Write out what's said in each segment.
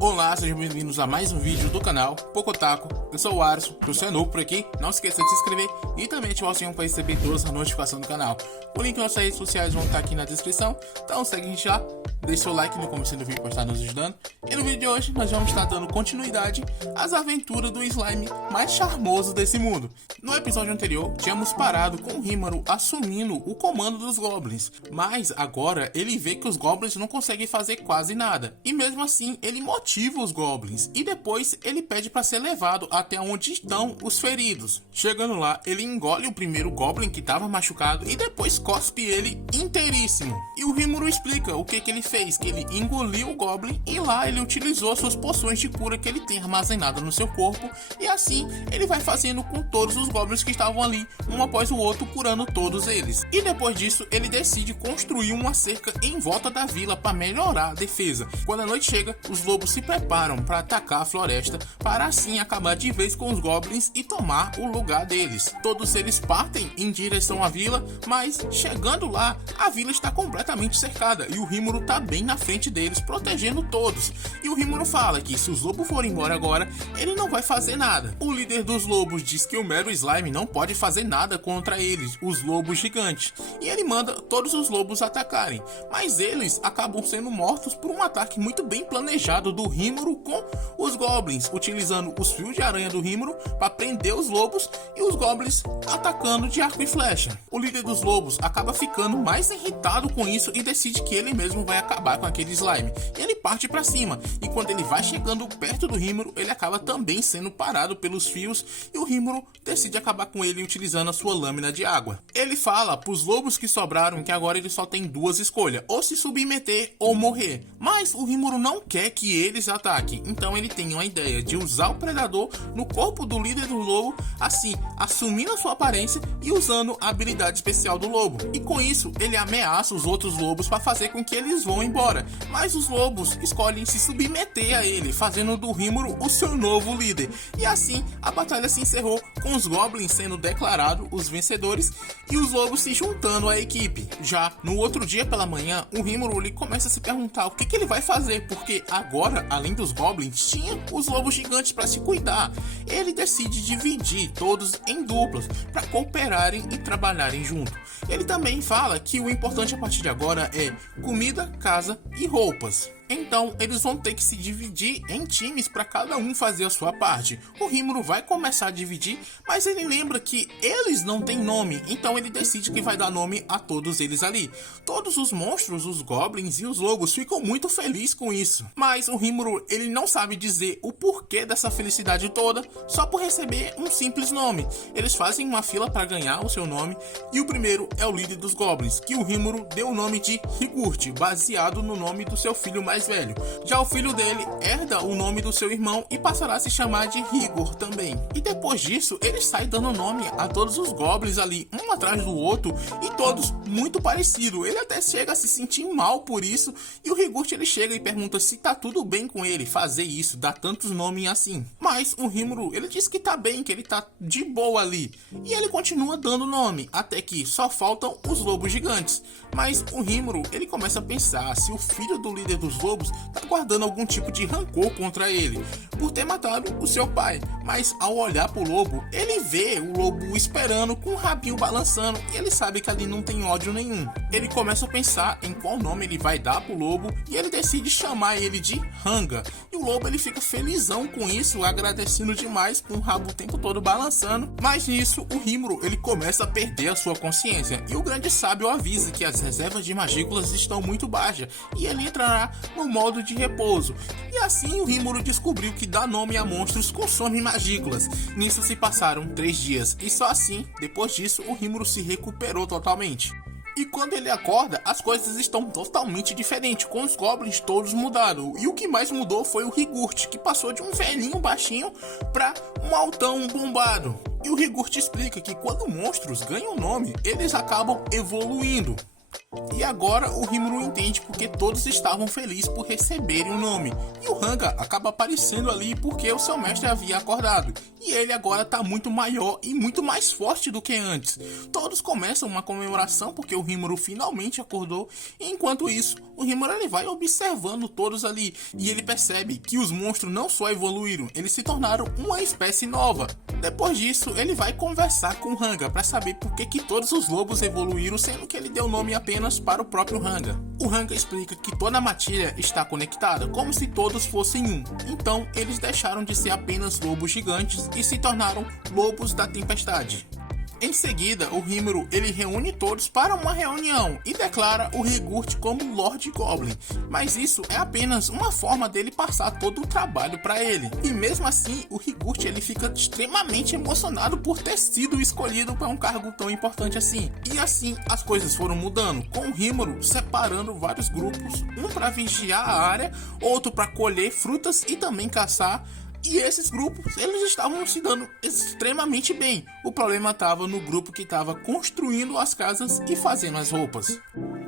Olá, sejam bem-vindos a mais um vídeo do canal Pocotaco. Eu sou o Arson, se você é novo por aqui, não esqueça de se inscrever e também ativar o sininho para receber todas as notificações do canal. O link nas nossas redes sociais vão estar aqui na descrição, então segue a gente lá, deixe seu like no começo do vídeo para estar nos ajudando. E no vídeo de hoje nós vamos estar dando continuidade às aventuras do slime mais charmoso desse mundo. No episódio anterior, tínhamos parado com o Rimuru assumindo o comando dos Goblins, mas agora ele vê que os Goblins não conseguem fazer quase nada, e mesmo assim ele motiva os Goblins, e depois ele pede para ser levado até onde estão os feridos. Chegando lá, ele engole o primeiro Goblin que estava machucado e depois cospe ele inteiríssimo. E o Rimuru explica o que ele fez, que ele engoliu o Goblin e lá ele utilizou suas poções de cura que ele tem armazenado no seu corpo, e assim ele vai fazendo com todos os Goblins que estavam ali, um após o outro, curando todos eles. E depois disso, ele decide construir uma cerca em volta da vila para melhorar a defesa. Quando a noite chega, os lobos se preparam para atacar a floresta, para assim acabar de vez com os Goblins e tomar o lugar deles. Todos eles partem em direção à vila, mas chegando lá, a vila está completamente cercada e o Rimuru está bem na frente deles, protegendo todos. E o Rimuru fala que se os lobos forem embora agora, ele não vai fazer nada. O líder dos lobos diz que o mero slime não pode fazer nada contra eles, os lobos gigantes, e ele manda todos os lobos atacarem, mas eles acabam sendo mortos por um ataque muito bem planejado do Rimuru com os Goblins, utilizando os fios de aranha do Rimuru para prender os lobos e os Goblins atacando de arco e flecha. O líder dos lobos acaba ficando mais irritado com isso e decide que ele mesmo vai acabar com aquele slime. Ele parte para cima e quando ele vai chegando perto do Rimuru, ele acaba também sendo parado pelos fios e o Rimuru decide acabar com ele utilizando a sua lâmina de água. Ele fala para os lobos que sobraram que agora ele só tem duas escolhas, ou se submeter ou morrer, mas o Rimuru não quer que eles ataquem, então ele tem uma ideia de usar o predador no corpo do líder do lobo, assim assumindo a sua aparência e usando a habilidade especial do lobo, e com isso ele ameaça os outros lobos para fazer com que eles vão embora, mas os lobos escolhem se submeter a ele, fazendo do Rimuru o seu novo líder, e assim a batalha se encerrou com os Goblins sendo declarados os vencedores e os lobos se juntando à equipe. Já no outro dia pela manhã, o Rimuru ele começa a se perguntar o que ele vai fazer, porque agora, além dos Goblins, tinha os lobos gigantes para se cuidar. Ele decide dividir todos em duplas para cooperarem e trabalharem junto. Ele também fala que o importante a partir de agora é comida, casa e roupas. Então eles vão ter que se dividir em times para cada um fazer a sua parte. O Rimuru vai começar a dividir, mas ele lembra que eles não têm nome, então ele decide que vai dar nome a todos eles ali. Todos os monstros, os Goblins e os lobos ficam muito felizes com isso, mas o Rimuru ele não sabe dizer o porquê dessa felicidade toda só por receber um simples nome. Eles fazem uma fila para ganhar o seu nome e o primeiro é o líder dos Goblins, que o Rimuru deu o nome de Rigurt, baseado no nome do seu filho mais velho. Já o filho dele herda o nome do seu irmão e passará a se chamar de Rigor também. E depois disso, ele sai dando nome a todos os Goblins ali, um atrás do outro, e todos muito parecidos. Ele até chega a se sentir mal por isso, e o Rigurt ele chega e pergunta se tá tudo bem com ele fazer isso, dar tantos nomes assim. Mas o Rimuru, ele diz que tá bem, que ele tá de boa ali, e ele continua dando nome, até que só faltam os lobos gigantes. Mas o Rimuru, ele começa a pensar se o filho do líder dos lobos tá guardando algum tipo de rancor contra ele por ter matado o seu pai, mas ao olhar pro lobo, ele vê o lobo esperando com o rabinho balançando e ele sabe que ali não tem ódio nenhum. Ele começa a pensar em qual nome ele vai dar pro lobo e ele decide chamar ele de Hanga, e o lobo ele fica felizão com isso, agradecendo demais com o rabo o tempo todo balançando. Mas nisso o Rimuru ele começa a perder a sua consciência e o grande sábio avisa que as reservas de magículas estão muito baixas e ele entrará no modo de repouso. E assim o Rimuru descobriu que dar nome a monstros consome magículas. Nisso se passaram 3 dias e só assim, depois disso, o Rimuru se recuperou totalmente. E quando ele acorda, as coisas estão totalmente diferentes, com os Goblins todos mudaram. E o que mais mudou foi o Rigurt, que passou de um velhinho baixinho para um altão bombado. E o Rigurt explica que quando monstros ganham nome, eles acabam evoluindo. E agora o Rimuru entende porque todos estavam felizes por receberem o nome. E o Hanga acaba aparecendo ali porque o seu mestre havia acordado. E ele agora está muito maior e muito mais forte do que antes. Todos começam uma comemoração porque o Rimuru finalmente acordou. E enquanto isso, o Rimuru ele vai observando todos ali. E ele percebe que os monstros não só evoluíram, eles se tornaram uma espécie nova. Depois disso, ele vai conversar com o Hanga para saber por que todos os lobos evoluíram, sendo que ele deu nome apenas para o próprio Hanga. O Hanga explica que toda a matilha está conectada, como se todos fossem um. Então, eles deixaram de ser apenas lobos gigantes e se tornaram lobos da tempestade. Em seguida, o Rimuru ele reúne todos para uma reunião e declara o Rigurt como Lord Goblin, mas isso é apenas uma forma dele passar todo o trabalho para ele. E mesmo assim, o Rigurt ele fica extremamente emocionado por ter sido escolhido para um cargo tão importante assim. E assim as coisas foram mudando, com o Rimuru separando vários grupos, um para vigiar a área, outro para colher frutas e também caçar. E esses grupos, eles estavam se dando extremamente bem. O problema estava no grupo que estava construindo as casas e fazendo as roupas.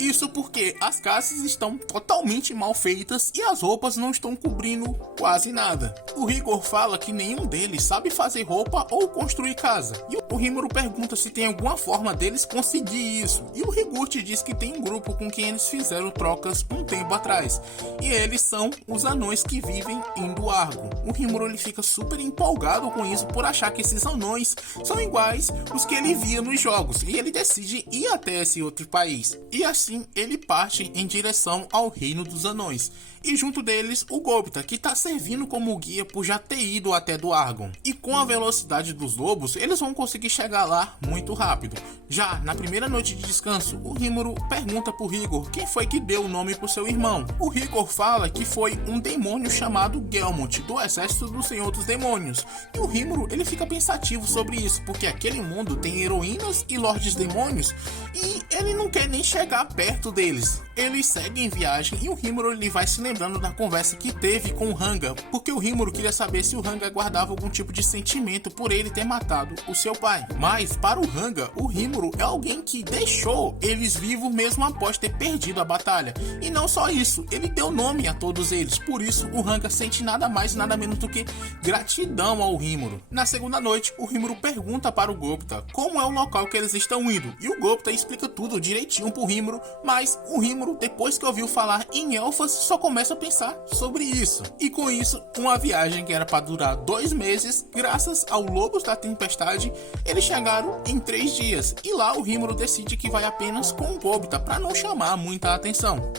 Isso porque as casas estão totalmente mal feitas e as roupas não estão cobrindo quase nada. O Rigor fala que nenhum deles sabe fazer roupa ou construir casa. E o Rimuru pergunta se tem alguma forma deles conseguir isso. E o Rigurt diz que tem um grupo com quem eles fizeram trocas um tempo atrás. E eles são os anões que vivem em Duargo. O Rimuru ele fica super empolgado com isso por achar que esses anões são iguais os que ele via nos jogos. E ele decide ir até esse outro país. E assim ele parte em direção ao reino dos anões. E junto deles o Gobita, que está servindo como guia por já ter ido até Duargon. E com a velocidade dos lobos, eles vão conseguir chegar lá muito rápido. Já na primeira noite de descanso, o Rimuru pergunta pro Rigor quem foi que deu o nome pro seu irmão. O Rigor fala que foi um demônio chamado Gelmont, do exército do Senhor dos Demônios. E o Rimuru ele fica pensativo sobre isso, porque aquele mundo tem heroínas e lordes demônios e ele não quer nem chegar perto deles. Eles seguem viagem e o Rimuru ele vai se lembrando da conversa que teve com o Hanga, porque o Rimuru queria saber se o Hanga guardava algum tipo de sentimento por ele ter matado o seu pai. Mas para o Hanga, o Rimuru é alguém que deixou eles vivos mesmo após ter perdido a batalha. E não só isso, ele deu nome a todos eles, por isso o Hanga sente nada mais nada menos do que gratidão ao Rimuru. Na segunda noite, o Rimuru pergunta para o Gobita como é o local que eles estão indo, e o Gobita explica tudo direitinho pro Rimuru, mas o Rimuru, depois que ouviu falar em elfas, só começa a pensar sobre isso. E com isso, uma viagem que era para durar 2 meses, graças ao Lobos da Tempestade, eles chegaram em 3 dias. E lá o Rimuru decide que vai apenas com o Gobita para não chamar muita atenção.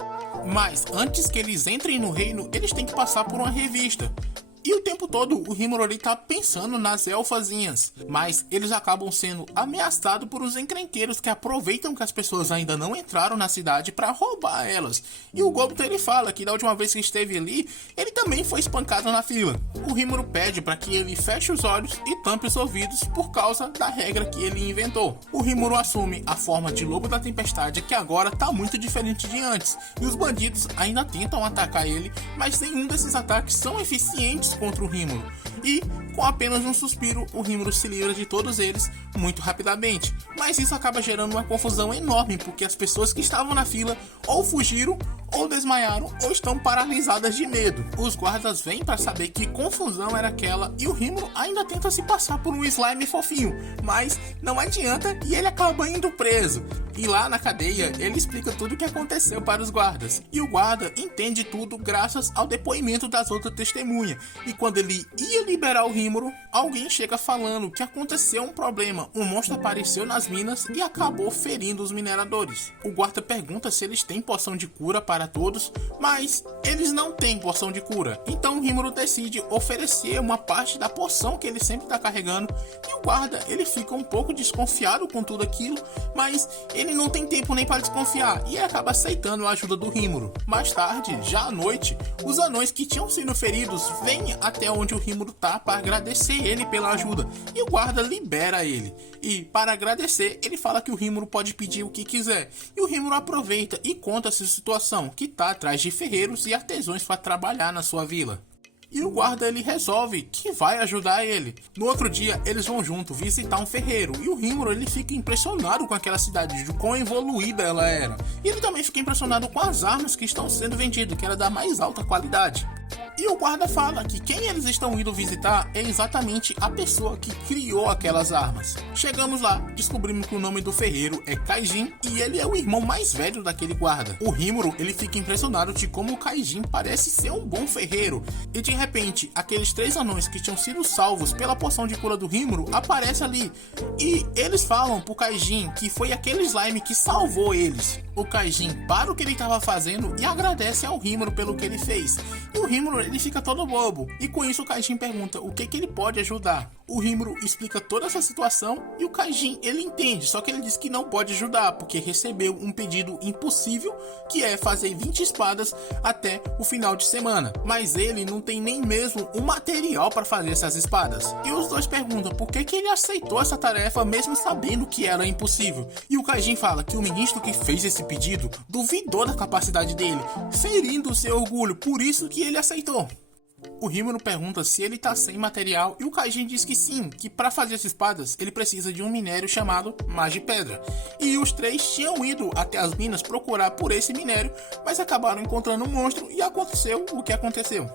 Mas antes que eles entrem no reino, eles têm que passar por uma revista. E o tempo todo o Rimuru tá pensando nas elfazinhas, mas eles acabam sendo ameaçados por os encrenqueiros que aproveitam que as pessoas ainda não entraram na cidade para roubar elas. E o Gobita ele fala que da última vez que esteve ali, ele também foi espancado na fila. O Rimuru pede para que ele feche os olhos e tampe os ouvidos por causa da regra que ele inventou. O Rimuru assume a forma de Lobo da Tempestade, que agora tá muito diferente de antes, e os bandidos ainda tentam atacar ele, mas nenhum desses ataques são eficientes contra o Rimuru. E com apenas um suspiro, o Rimuru se livra de todos eles muito rapidamente. Mas isso acaba gerando uma confusão enorme, porque as pessoas que estavam na fila ou fugiram, ou desmaiaram, ou estão paralisadas de medo. Os guardas vêm para saber que confusão era aquela, e o Rimuru ainda tenta se passar por um slime fofinho, mas não adianta e ele acaba indo preso. E lá na cadeia, ele explica tudo o que aconteceu para os guardas. E o guarda entende tudo graças ao depoimento das outras testemunhas. E quando ele ia liberar o Rimuru, alguém chega falando que aconteceu um problema. Um monstro apareceu nas minas e acabou ferindo os mineradores. O guarda pergunta se eles têm poção de cura para todos, mas eles não têm poção de cura. Então o Rimuru decide oferecer uma parte da poção que ele sempre está carregando. E o guarda, ele fica um pouco desconfiado com tudo aquilo, mas ele não tem tempo nem para desconfiar e acaba aceitando a ajuda do Rimuru. Mais tarde, já à noite, os anões que tinham sido feridos vêm até onde o Rimuru tá para agradecer ele pela ajuda, e o guarda libera ele. E para agradecer, ele fala que o Rimuru pode pedir o que quiser, e o Rimuru aproveita e conta essa situação, que tá atrás de ferreiros e artesãos para trabalhar na sua vila. e o guarda ele resolve que vai ajudar ele. No outro dia eles vão junto visitar um ferreiro e o Rimuru ele fica impressionado com aquela cidade, de quão evoluída ela era. E ele também fica impressionado com as armas que estão sendo vendidas, que era da mais alta qualidade. E o guarda fala que quem eles estão indo visitar é exatamente a pessoa que criou aquelas armas. Chegamos lá, descobrimos que o nome do ferreiro é Kaijin e ele é o irmão mais velho daquele guarda. O Rimuru ele fica impressionado de como o Kaijin parece ser um bom ferreiro. E de repente, aqueles 3 anões que tinham sido salvos pela poção de cura do Rimuru aparecem ali. E eles falam pro Kaijin que foi aquele slime que salvou eles. O Kaijin para o que ele estava fazendo e agradece ao Rimuru pelo que ele fez. E o Rimuru ele fica todo bobo. E com isso o Kaijin pergunta o que ele pode ajudar. O Rimuru explica toda essa situação e o Kaijin ele entende, só que ele diz que não pode ajudar porque recebeu um pedido impossível, que é fazer 20 espadas até o final de semana. Mas ele não tem nem mesmo o material para fazer essas espadas. E os dois perguntam por que ele aceitou essa tarefa mesmo sabendo que era impossível. E o Kaijin fala que o ministro que fez esse pedido duvidou da capacidade dele, ferindo o seu orgulho, por isso que ele aceitou. O Rimuru pergunta se ele tá sem material e o Kaijin diz que sim, que para fazer as espadas ele precisa de um minério chamado Magipedra. E os 3 tinham ido até as minas procurar por esse minério, mas acabaram encontrando um monstro e aconteceu o que aconteceu.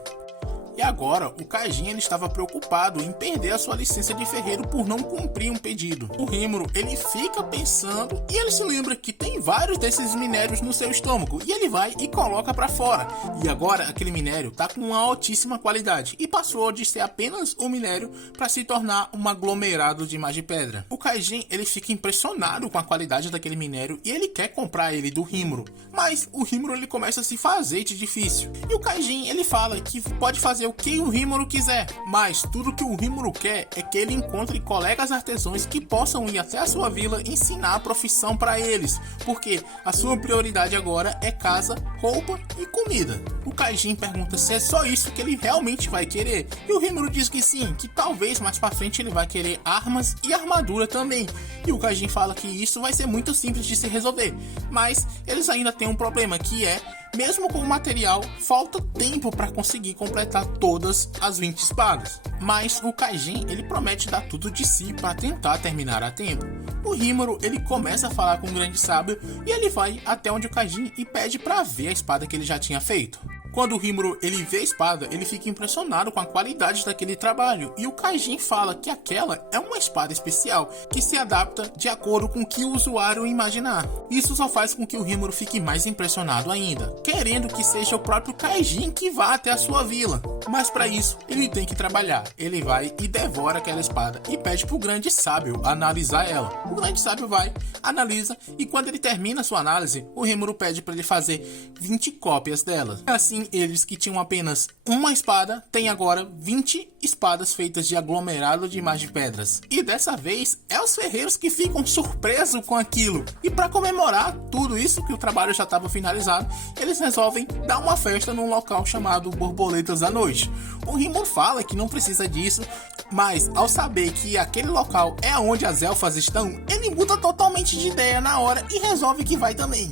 E agora, o Kaijin ele estava preocupado em perder a sua licença de ferreiro por não cumprir um pedido. O Rimuru ele fica pensando e ele se lembra que tem vários desses minérios no seu estômago e ele vai e coloca para fora. E agora aquele minério tá com uma altíssima qualidade e passou de ser apenas um minério para se tornar um aglomerado de Magipedra. O Kaijin ele fica impressionado com a qualidade daquele minério e ele quer comprar ele do Rimuru, mas o Rimuru ele começa a se fazer de difícil. E o Kaijin ele fala que pode fazer o que o Rimuru quiser, mas tudo que o Rimuru quer é que ele encontre colegas artesãos que possam ir até a sua vila ensinar a profissão para eles, porque a sua prioridade agora é casa, roupa e comida. O Kaijin pergunta se é só isso que ele realmente vai querer, e o Rimuru diz que sim, que talvez mais para frente ele vai querer armas e armadura também. E o Kaijin fala que isso vai ser muito simples de se resolver, mas eles ainda têm um problema, que é mesmo com o material, falta tempo para conseguir completar todas as 20 espadas. Mas o Kaijin ele promete dar tudo de si para tentar terminar a tempo. O Rimuru ele começa a falar com o grande sábio e ele vai até onde o Kaijin e pede para ver a espada que ele já tinha feito. Quando o Rimuru ele vê a espada, ele fica impressionado com a qualidade daquele trabalho, e o Kaijin fala que aquela é uma espada especial, que se adapta de acordo com o que o usuário imaginar. Isso só faz com que o Rimuru fique mais impressionado ainda, querendo que seja o próprio Kaijin que vá até a sua vila. Mas para isso, ele tem que trabalhar. Ele vai e devora aquela espada e pede pro grande sábio analisar ela. O grande sábio vai, analisa, e quando ele termina sua análise, o Rimuru pede para ele fazer 20 cópias dela. Assim, eles que tinham apenas uma espada têm agora 20 espadas feitas de aglomerado de Magipedras. E dessa vez é os ferreiros que ficam surpresos com aquilo. E para comemorar tudo isso, que o trabalho já estava finalizado, eles resolvem dar uma festa num local chamado Borboletas da Noite. O Rimuru fala que não precisa disso, mas ao saber que aquele local é onde as elfas estão, ele muda totalmente de ideia na hora e resolve que vai também.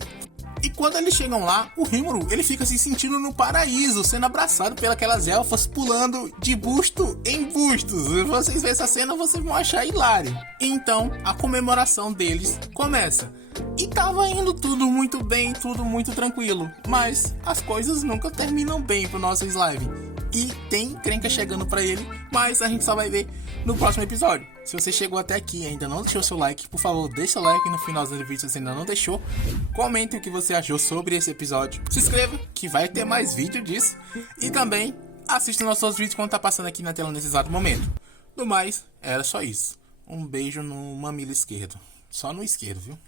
E quando eles chegam lá, o Rimuru ele fica se sentindo no paraíso, sendo abraçado pelas elfas, pulando de busto em bustos. Se vocês verem essa cena, vocês vão achar hilário. Então, a comemoração deles começa. E tava indo tudo muito bem, tudo muito tranquilo. Mas as coisas nunca terminam bem pro nosso slime. E tem encrenca chegando pra ele, mas a gente só vai ver no próximo episódio. Se você chegou até aqui e ainda não deixou seu like, por favor, deixa o like no finalzinho do vídeo se você ainda não deixou. Comente o que você achou sobre esse episódio. Se inscreva, que vai ter mais vídeo disso. E também assista nossos outros vídeos quando tá passando aqui na tela nesse exato momento. No mais, era só isso. Um beijo no mamilo esquerdo. Só no esquerdo, viu?